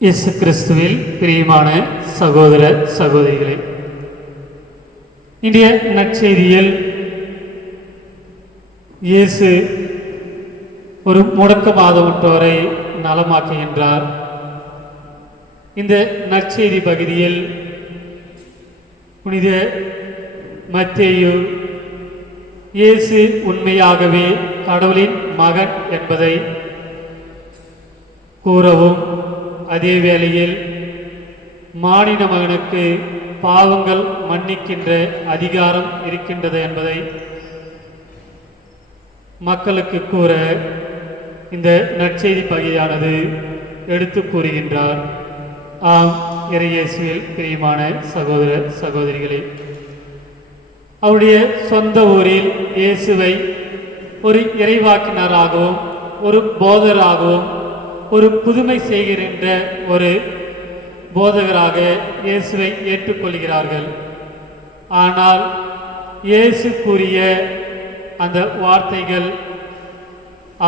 இயேசு கிறிஸ்துவில் பிரியமான சகோதர சகோதரிகளே, இன்றைய நற்செய்தியில் இயேசு ஒரு முடக்கவாதமுற்றவரை நலமாக்குகின்றார். இந்த நற்செய்தி பகுதியில் புனித மத்தேயு இயேசு உண்மையாகவே கடவுளின் மகன் என்பதை கூறவும், அதே வேளையில் மானிட மகனுக்கு பாவங்கள் மன்னிக்கின்ற அதிகாரம் இருக்கின்றது என்பதை மக்களுக்கு கூற இந்த நற்செய்தி பகுதியானது எடுத்து கூறுகின்றார். ஆம், இறையேசுவில் பிரியமான சகோதர சகோதரிகளே, அவருடைய சொந்த ஊரில் இயேசுவை ஒரு இறைவாக்கினராகவும் ஒரு போதராகவும் ஒரு புதுமை செய்கின்ற ஒரு போதகராக இயேசுவை ஏற்றுக்கொள்கிறார்கள். ஆனால் இயேசு கூறிய அந்த வார்த்தைகள்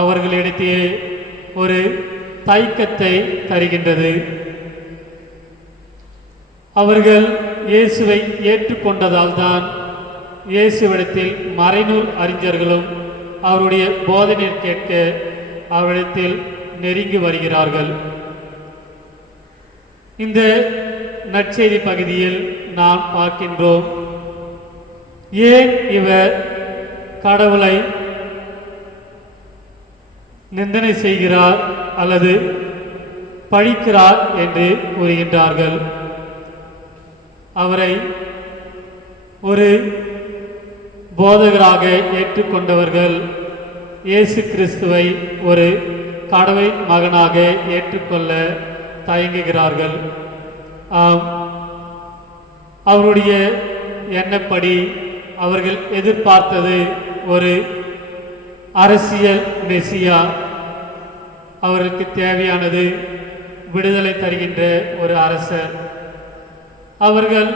அவர்களிடத்தே ஒரு தயக்கத்தை தருகின்றது. அவர்கள் இயேசுவை ஏற்றுக்கொண்டதால் தான் இயேசுவிடத்தில் மறைநூல் அறிஞர்களும் அவருடைய போதனை கேட்க அவரிடத்தில் நெருங்கி வருகிறார்கள். இந்த நற்செய்தி பகுதியில் நாம் பார்க்கின்றோம், ஏன் இவர் கடவுளை நிந்தனை செய்கிறார் அல்லது பழிக்கிறார் என்று கூறுகின்றார்கள். அவரை ஒரு போதகராக ஏற்றுக்கொண்டவர்கள் இயேசு கிறிஸ்துவை ஒரு கடவுளின் மகனாக ஏற்றுக்கொள்ள தயங்குகிறார்கள். அவருடைய எண்ணப்படி அவர்கள் எதிர்பார்த்தது ஒரு அரசியல் மெசியா, அவர்களுக்கு தேவையானது விடுதலை தருகின்ற ஒரு அரசர். அவர்கள்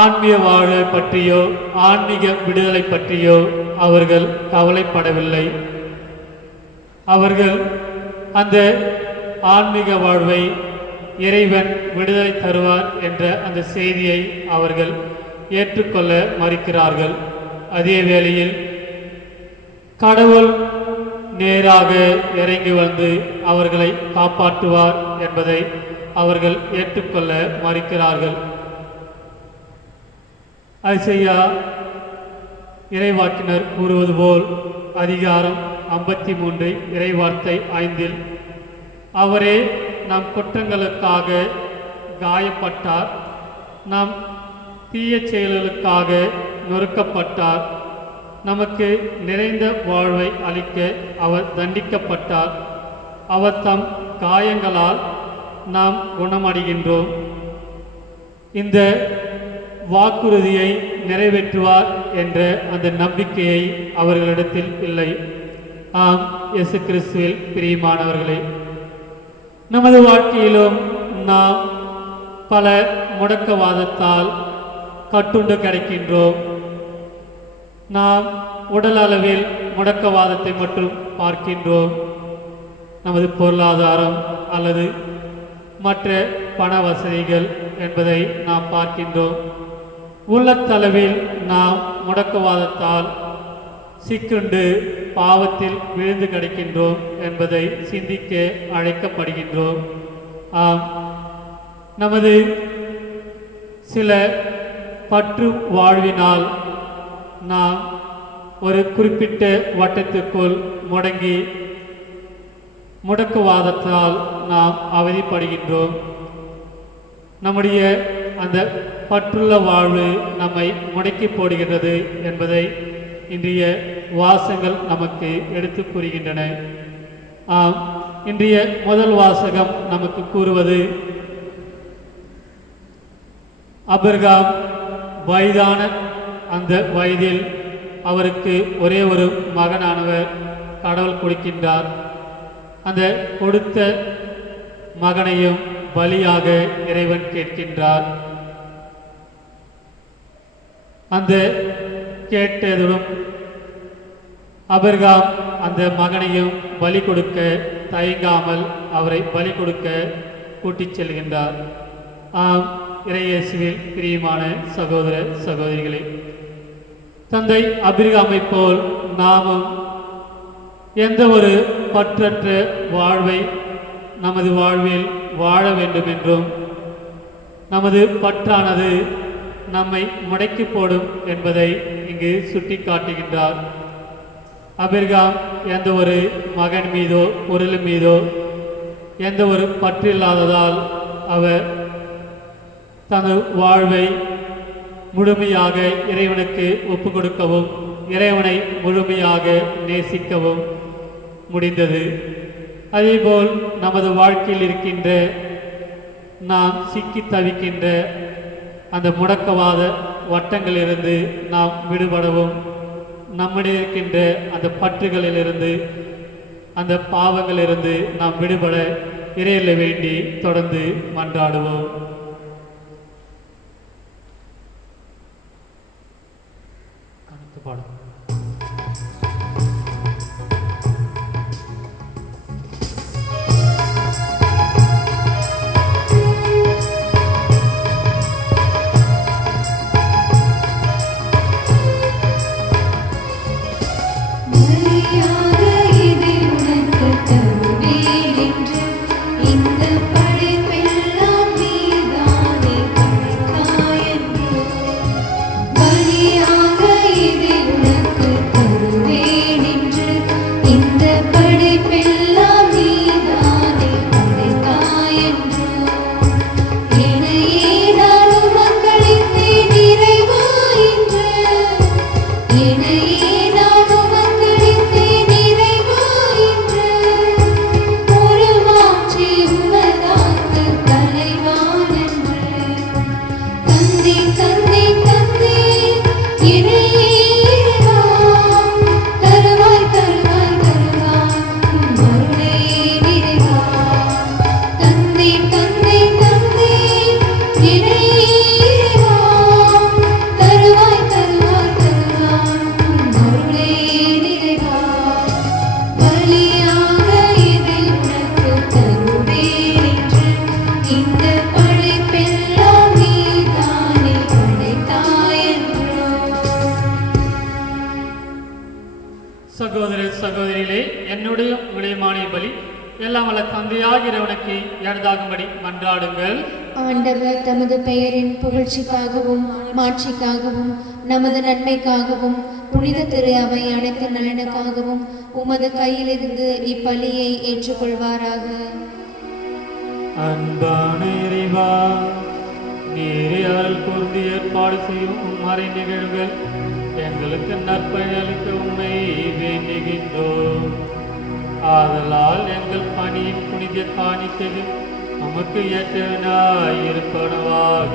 ஆன்மீக வாழ்வை பற்றியோ ஆன்மீக விடுதலை பற்றியோ அவர்கள் கவலைப்படவில்லை. அவர்கள் அந்த ஆன்மீக வாழ்வை இறைவன் விடுதலை தருவார் என்ற அந்த செய்தியை அவர்கள் ஏற்றுக்கொள்ள மறுக்கிறார்கள். அதே வேளையில் கடவுள் நேராக இறங்கி வந்து அவர்களை காப்பாற்றுவார் என்பதை அவர்கள் ஏற்றுக்கொள்ள மறுக்கிறார்கள். ஐசையா இறைவாக்கினர் கூறுவது போல் அதிகாரம் 53 இறைவார்த்தை 5 அவரே நம் குற்றங்களுக்காக காயப்பட்டார், நம் தீய செயல்களுக்காக நொறுக்கப்பட்டார், நமக்கு நிறைந்த வாழ்வை அளிக்க அவர் தண்டிக்கப்பட்டார், அவர் தம் காயங்களால் நாம் குணமடைகின்றோம். இந்த வாக்குறுதியை நிறைவேற்றுவார் என்ற அந்த நம்பிக்கையை அவர்களிடத்தில் இல்லை. ஆம், இயேசு கிறிஸ்துவில் பிரியமானவர்களே, நமது வாழ்க்கையிலும் நாம் பல முடக்கவாதத்தால் கட்டுண்டு கிடைக்கின்றோம். நாம் உடல் அளவில் முடக்கவாதத்தை மட்டும் பார்க்கின்றோம். நமது பொருளாதாரம் அல்லது மற்ற பண வசதிகள் என்பதை நாம் பார்க்கின்றோம். உள்ளத்தளவில் நாம் முடக்கவாதத்தால் சிக்குண்டு பாவத்தில் விழுந்து கிடக்கின்றோம் என்பதை சிந்திக்க அழைக்கப்படுகின்றோம். ஆம், நமது சில பற்று வாழ்வினால் நாம் ஒரு குறிப்பிட்ட வட்டத்திற்குள் முடக்குவாதத்தால் நாம் அவதிப்படுகின்றோம். நம்முடைய அந்த பற்றுள்ள வாழ்வு நம்மை முடக்கி போடுகின்றது என்பதை இன்றைய வாசகங்கள் நமக்கு எடுத்து கூறுகின்றன. ஆம், இன்றைய முதல் வாசகம் நமக்கு கூறுவது ஆபிரகாம் வயதான அந்த வயதில் அவருக்கு ஒரே ஒரு மகனானவர் கடவுள் கொடுக்கின்றார். அந்த கொடுத்த மகனையும் பலியாக இறைவன் கேட்கின்றார். அந்த கேட்டதும் ஆபிரகாம் அந்த மகனையும் பலி கொடுக்க தயங்காமல் அவரை பலி கொடுக்க கூட்டிச் செல்கின்றார். ஆம், இறையேசுவில் பிரியமான சகோதர சகோதரிகளே, தந்தை ஆபிரகாமை போல் நாமும் எந்த ஒரு பற்றற்ற வாழ்வை நமது வாழ்வில் வாழ வேண்டும் என்றும் நமது பற்றானது நம்மை முடக்கி போடும் என்பதை இங்கு சுட்டி காட்டுகின்றார். ஆபிரகாம் எந்த ஒரு மகன் மீதோ பொருள் மீதோ எந்த ஒரு பற்றில்லாததால் அவர் தனது வாழ்வை முழுமையாக இறைவனுக்கு ஒப்பு கொடுக்கவும் இறைவனை முழுமையாக நேசிக்கவும் முடிந்தது. அதேபோல் நமது வாழ்க்கையில் இருக்கின்ற நாம் சிக்கி தவிக்கின்ற அந்த முடக்கவாத வட்டங்களிலிருந்து நாம் விடுபடவும் நம்மிடையே இருக்கின்ற அந்த பற்றுகளிலிருந்து அந்த பாவங்களிலிருந்து நாம் விடுபட இறையில வேண்டி தொடர்ந்து மன்றாடுவோம். பாடம் சகோதர சகோதரிகளே, என்னுடைய விளையமான பலி எல்லாம் வல்ல தந்தையாக இறைவனுக்கு ஏறதாகும்படி மன்றாடுங்கள். ஆண்டவர் தமது பெயரின் புகழ்ச்சிக்காகவும் மாட்சிக்காகவும் நமது நன்மைக்காகவும் புனித திரு அவை அனைத்து நலனுக்காகவும் உமது கையிலிருந்து இப்பலியை ஏற்றுக்கொள்வாராக. அன்பான இறைவா, நீரே அருள் கூர்ந்து ஏற்பாடு செய்யும் மறை நிகழ்வுகள் எங்களுக்கு நற்பயனளிக்க உண்மை வேண்டுகின்றோம். ஆதலால் எங்கள் பணியின் புனித காணிக்கைகள் நமக்கு ஏற்றவனாயிருப்பனவாக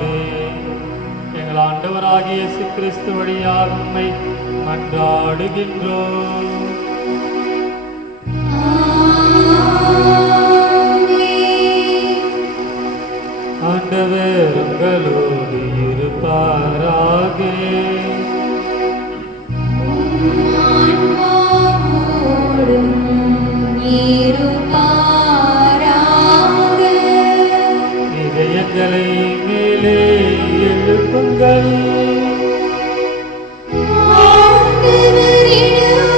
எங்கள் ஆண்டவராகிய இயேசு கிறிஸ்து வழியாக உம்மை மன்றாடுகின்றோம். ஆண்டவர் உங்களோடு இருப்பாராக. இதயங்களை மேலே எழுப்புங்கள். ஆண்டவரிடம்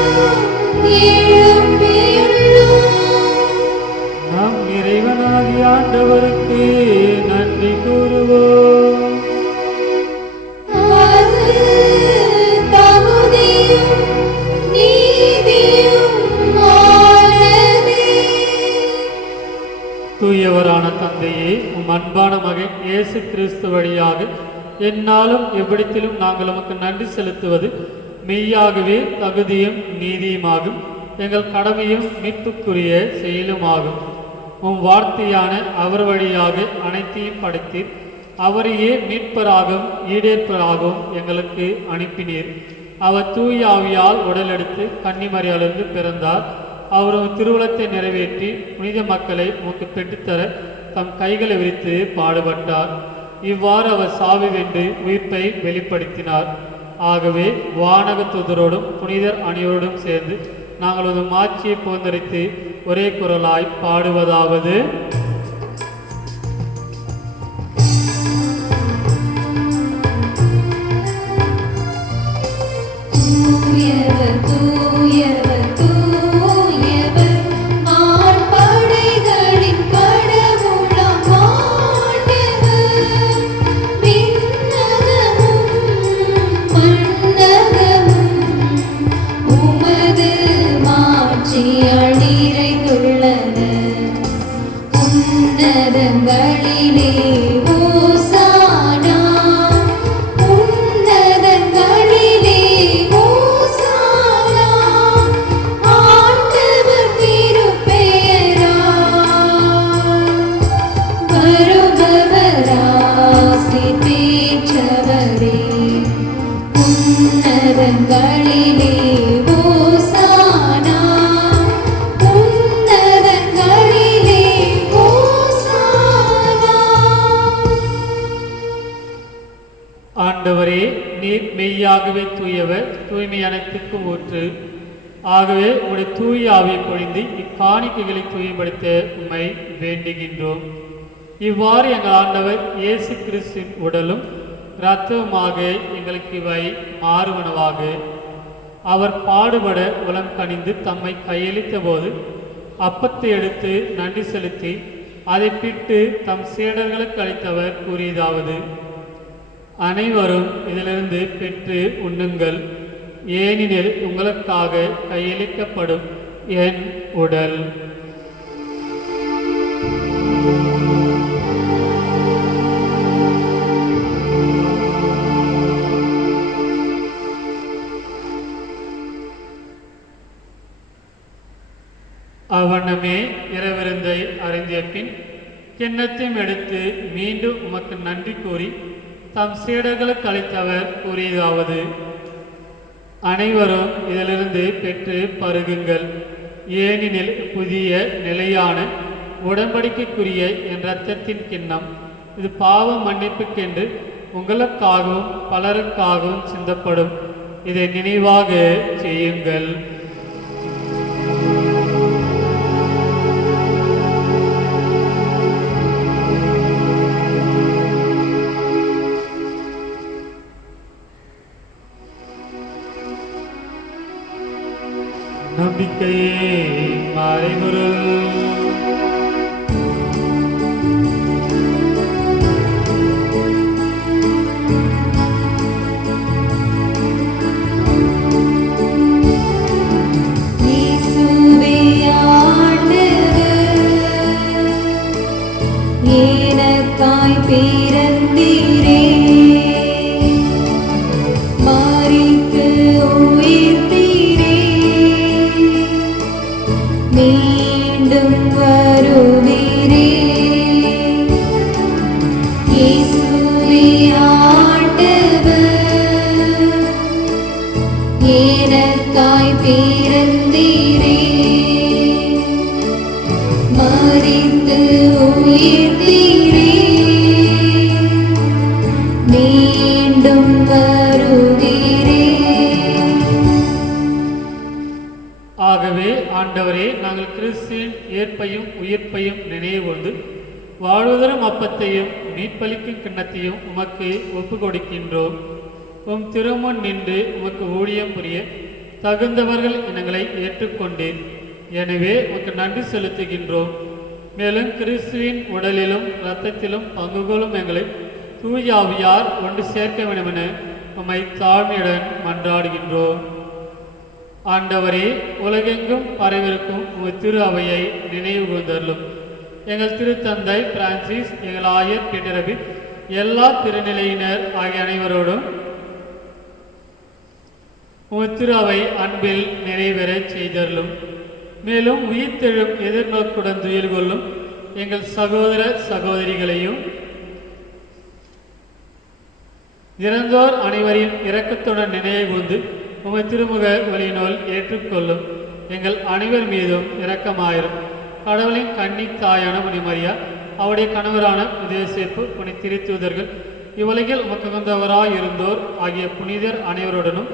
ஆண்டவருக்கு நன்றி கூறுவோம். அது தகுதியும் நீதியுமானதே. தூயவரான தந்தையே, உம் அன்பான மகன் இயேசு கிறிஸ்து வழியாக எந்நாளும் எவ்விடத்திலும் நாங்கள் உமக்கு நன்றி செலுத்துவது மெய்யாகவே தகுதியும் நீதியுமாகும். எங்கள் கடமையும் மீட்புக்குரிய செயலுமாகும். உம் வார்த்தையான அவர் வழியாக அனைத்தையும் படைத்தீர். அவரையே மீட்பராகவும் ஈடேற்பராகவும் எங்களுக்கு அனுப்பினீர். அவர் தூய ஆவியால் உடலெடுத்து கன்னிமரியாலிருந்து பிறந்தார். அவர் திருவுளத்தை நிறைவேற்றி புனித மக்களை உமக்கு பெற்றுத்தர தம் கைகளை விரித்து பாடுபட்டார். இவ்வாறு அவர் சாவி வென்று உயிர்ப்பை வெளிப்படுத்தினார். ஆகவே வானக தூதரோடும் புனிதர் அணியோடும் சேர்ந்து நாங்கள் ஒரு மாட்சியை போந்தரித்து ஒரே குரலாய் பாடுவதாவது: தூயவர் தூயவர் தூயவர் ஆண்படைகளின் கடவுளாம் ஆண்டவர். விண்ணகமும் மண்ணகமும் உமது மாட்சியால் நிறைந்துள்ளன. உன்னதங்களிலே ஓசானா, உன்னதங்களிலே ஓசானா. ஆண்டவர் திருப்பெயரால் வருபவராசி பெற்றவரே. உன்னதங்களிலே ஓசானா, உன்னதங்களிலே ஓசானா. ஆண்டவரே, நீர் மெய்யாகவே தூயவர், தூய்மை அனைத்துக்கும் ஊற்று. ஆகவே உடைய தூய ஆவியை பொழிந்து இக்காணிக்கைகளை தூய்மைப்படுத்த உம்மை வேண்டுகின்றோம். இவ்வாறு எங்கள் ஆண்டவர் இயேசு கிறிஸ்துவின் உடலும் இரத்தமுமாக எங்களுக்கு இவை மாறுவனவாக. அவர் பாடுபட உளம் கனிந்து தம்மை கையளித்த போது அப்பத்தை எடுத்து நன்றி செலுத்தி அதை பிட்டு தம் சீடர்களுக்கு அளித்தவர் கூறியதாவது: அனைவரும் இதிலிருந்து பெற்று உண்ணுங்கள், ஏனெனில் உங்களுக்காக கையளிக்கப்படும் என் உடல். அவ்வண்ணமே இரவிருந்தை அருந்திய பின் கிண்ணத்தையும் எடுத்து மீண்டும் உமக்கு நன்றி கூறி தம் சீடர்களுக்கு அளித்தவர் கூறியதாவது: அனைவரும் இதிலிருந்து பெற்று பருகுங்கள், ஏனெனில் புதிய நிலையான உடன்படிக்கைக்குரிய என் இரத்தத்தின் கிண்ணம். இது பாவ மன்னிப்புக்கென்று உங்களுக்காகவும் பலருக்காகவும் சிந்தப்படும். இதை நினைவாக செய்யுங்கள். நம்பிக்கையே மறைபொருள். இயேசுவே ஆண்டவர், எனக்காய் பிறந்தீரே. மரித்து உயிர்த்தீரே, மீண்டும் வருவீரே. இயேசுவே ஆண்டவர், எனக்காய் பிறந்தீரே. மரித்து உயிர்த்தீரே, மீண்டும் வருவீரே. ஆகவே ஆண்டவரே, நாங்கள் கிறிஸ்துவின் ஏற்பையும் உயிர்ப்பையும் நினைவு கொண்டு வாழ்வதரும் அப்பத்தையும் மீட்பளிக்கும் கிண்ணத்தையும் உமக்கு ஒப்பு கொடுக்கின்றோம். உம் திருமுன் நின்று உமக்கு ஊழியம் புரிய தகுந்தவர்கள் இனங்களை ஏற்றுக்கொண்டேன். எனவே உமக்கு நன்றி செலுத்துகின்றோம். மேலும் கிறிஸ்துவின் உடலிலும் இரத்தத்திலும் பங்கு கொள்ளும் எங்களை தூய ஆவியார் ஒன்று சேர்க்க வேண்டுமென உம்மை தாழ்மையுடன் மன்றாடுகின்றோம். ஆண்டவரே, உலகெங்கும் பரவிருக்கும் உங்கள் திரு அவையை நினைவு கூர்ந்தருளும். எங்கள் திருத்தந்தை பிரான்சிஸ், எங்கள் ஆயர் பீட்டரபி, எல்லா திருநிலையினர் ஆகிய அனைவரோடும் உங்கள் திரு அவை அன்பில் நிறைவேறச் செய்தருளும். மேலும் உயிர்த்தெழும் எதிர்நோக்குடன் துயில் கொள்ளும் எங்கள் சகோதர சகோதரிகளையும் இறந்தோர் அனைவரையும் இரக்கத்துடன் நினைவு கூர்ந்து உங்கள் திருமுக ஒளியினுள் ஏற்றுக்கொள்ளும் எங்கள் அனைவர் மீதும் இரக்கமாயிரும். கடவுளின் கன்னி தாயான புனிமரியா, அவருடைய கணவரான யோசேப்பு, புனித திருத்தூதர்கள், இவ்வுலகில் உமக்கு உகந்தவராய் இருந்தோர் ஆகிய புனிதர் அனைவருடனும்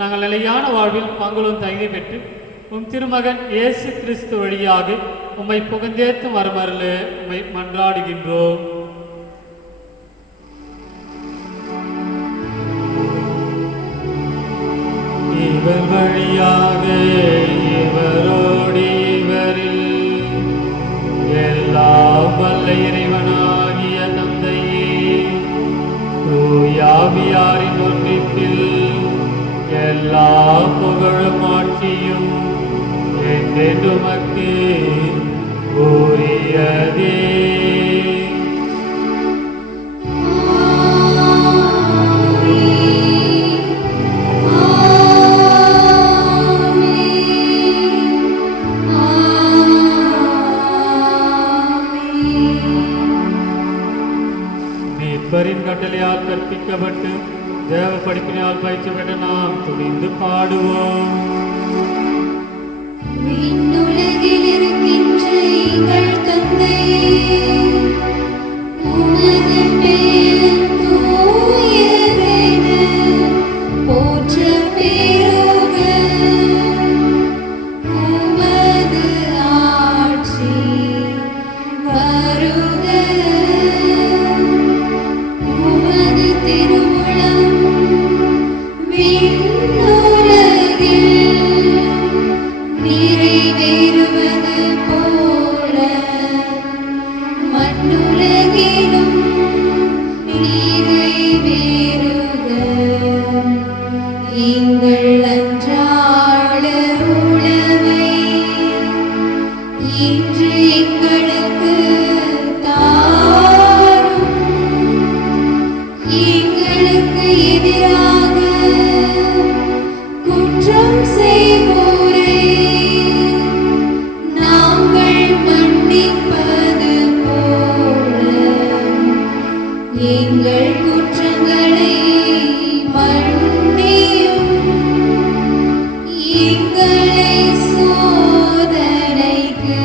நாங்கள் நிலையான வாழ்வில் பங்குளும் தகுதி பெற்று உம் திருமகன் இயேசு கிறிஸ்து வழியாக உம்மை புகழ்ந்தேத்தும் வரமருள உம்மை மன்றாடுகின்றோம். இவர் வழியாக இவரோடு இவரில் எல்லாம் வல்ல இறைவனாகிய தந்தையே, தூயாவியாரின் ஒன்றிப்பில் எல்லா புகழும் ஆட்சியும் என்றென்றுமக்கு உரியதே. மீட்பரின் கட்டளையால் கற்பிக்கப்பட்டு தேவ படிப்பினால் பயிற்சி பெற்ற நாம் துணிந்து பாடுவோம். விண்ணுலகில் இருக்கின்ற எங்கள் தந்தையே, உமது பெயர் தூயதென போற்றப் பெறுக. உமது ஆட்சி வருக. உமது திருவுளம் விண்ணுலகில் நிறைவேறுவது போல மண்ணுலகிலும் நிறைவேறுக. எங்கள் அன்றாட உணவை இன்று எங்களுக்கு தாரும். எங்களுக்கு எதிராக குற்றம் செய்வோரை நாங்கள் மன்னிப்பது போல எங்கள் குற்றங்களை மன்னியும். எங்களை சோதனைக்கு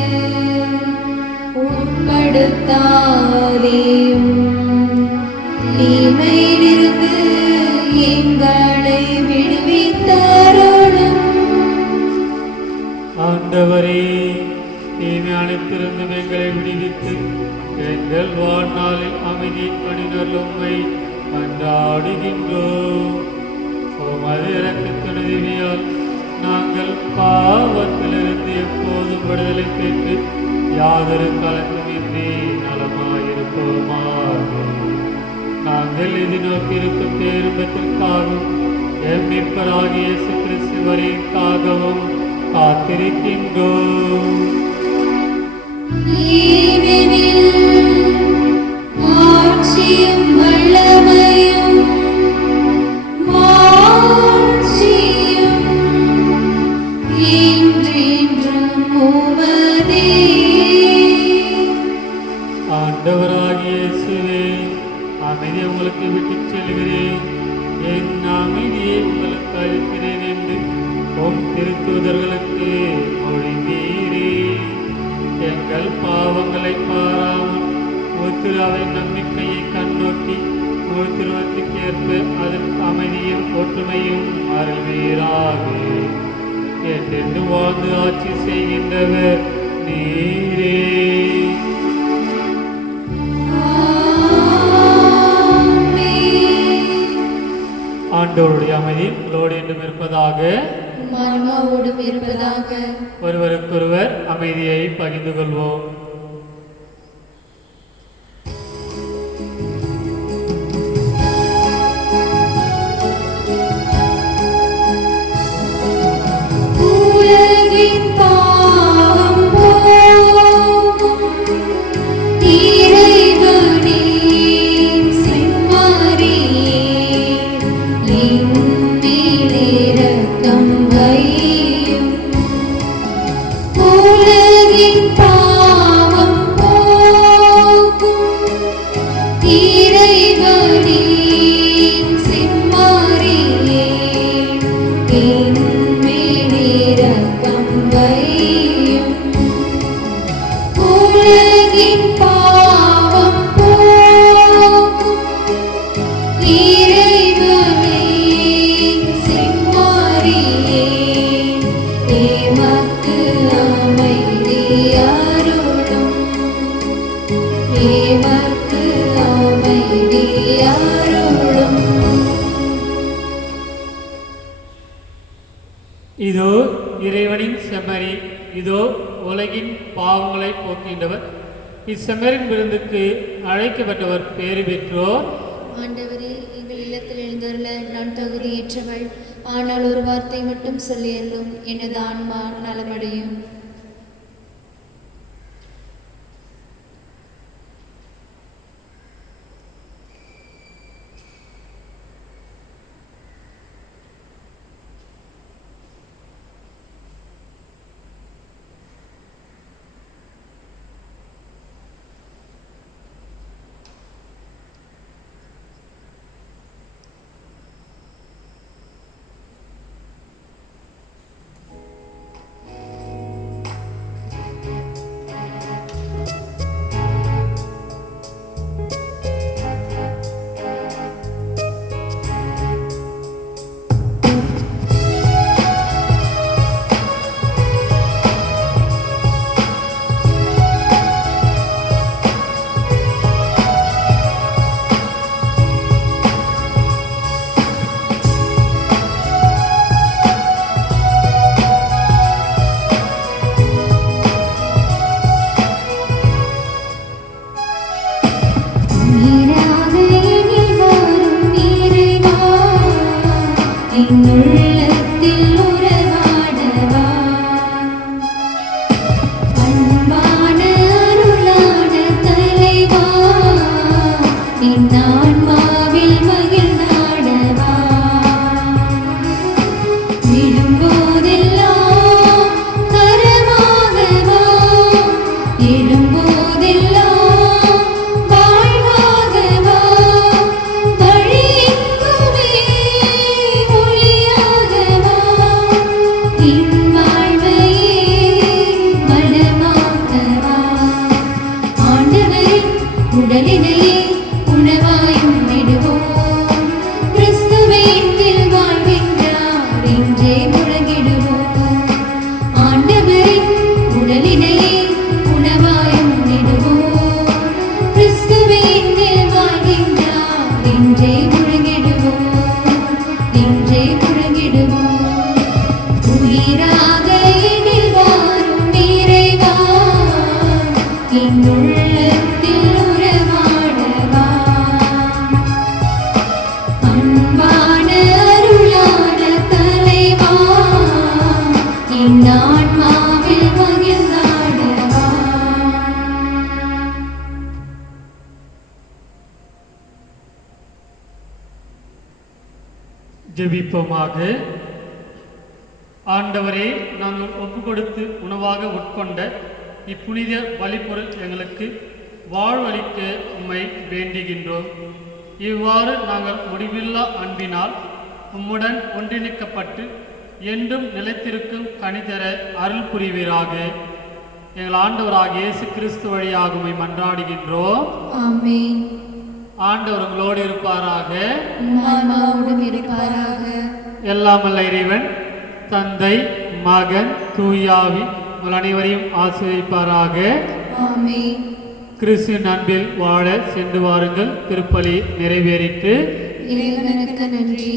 உட்படுத்தாதேயும், தீமையிலிருந்து எங்களை விடுவித்தருளும். ஆண்டவரே, தீமை அனைத்திருந்தும் எங்களை விடுவித்து எங்கள் வாழ்நாளில் அமைதியை அணிநருளும் உம்மை மன்றாடுகின்றோம். உமது இரக்கத்தின் உதவியால் நாங்கள் பாவத்திலிருந்து எப்போதும் விடுதலை பெற்று யாதொரு கலக்கமின்றி நலமாயிருப்போமாக. நாங்கள் எதிர்நோக்கியிருக்கும் பேரும்பத்திற்காகவும் எம் மீட்பராகிய இயேசு கிறிஸ்து வரைக்காகவும் காத்திருக்கின்றோம். ஏனெனில் ஆட்சியும் வல்லமையும் மாட்சியும் என்றென்றும் உமதே. ஆண்டவராகிய இயேசுவே, அமைதியை உங்களுக்கு விட்டுச் செல்கிறேன், என் அமைதியை உங்களுக்கு அளிக்கிறேன் என்று உம் திருத்தூதர்களுக்கு மொழிந்தீரே. எங்கள் பாவங்களை பாராமல் திருவை நம்பிக்கையை கண்ணோக்கி திருவத்துக்கேற்ப அதற்கு அமைதியும் ஒற்றுமையும் அருள்வீராக. என்றென்று வாழ்ந்து ஆட்சி செய்கின்றவர் நீரே. ஆண்டவருடைய அமைதி உங்களோடு என்றும் இருப்பதாக. மர்மாவோடும் இருப்பதாக. ஒருவருக்கொருவர் அமைதியை பகிர்ந்து கொள்வோம். இதோ உலகின் பாவங்களை போக்கின்றவர். இச்செம்மறின் விருந்துக்கு அழைக்கப்பட்டவர் பேறு பெற்றோர். ஆண்டவரே, எங்கள் இல்லத்தில் எழுந்தருள நான் தகுதியற்றவள். ஆனால் ஒரு வார்த்தை மட்டும் சொல்லியல்லும் எனது ஆன்மா நலமடையும். ஜெபிப்போமாக. ஆண்டவரே, நாங்கள் ஒப்பு கொடுத்து உணவாக உட்கொண்ட இப்புனித பலிப்பொருள் எங்களுக்கு வாழ்வளிக்க உம்மை வேண்டுகின்றோம். இவ்வாறு நாங்கள் முடிவில்லா அன்பினால் உம்முடன் ஒன்றிணைக்கப்பட்டு என்றும் நிலைத்திருக்கும் கனிதர அருள் புரிவீராக. எங்கள் ஆண்டவராகிய இயேசு கிறிஸ்து வழியாக உம்மை மன்றாடுகின்றோம். ஆமென். ஆண்டவர் உங்களோடு இருப்பாராக. ஆன்மாவோடும் இருப்பாராக. எல்லாம் வல்ல இறைவன் தந்தை, மகன், தூயாவி உங்கள் அனைவரையும் ஆசீர்வதிப்பாராக. ஆமென். கிறிஸ்துவின் அன்பில் வாழ சென்று வாருங்கள். திருப்பலி நிறைவேறிற்று. இறைவனுக்கு நன்றி.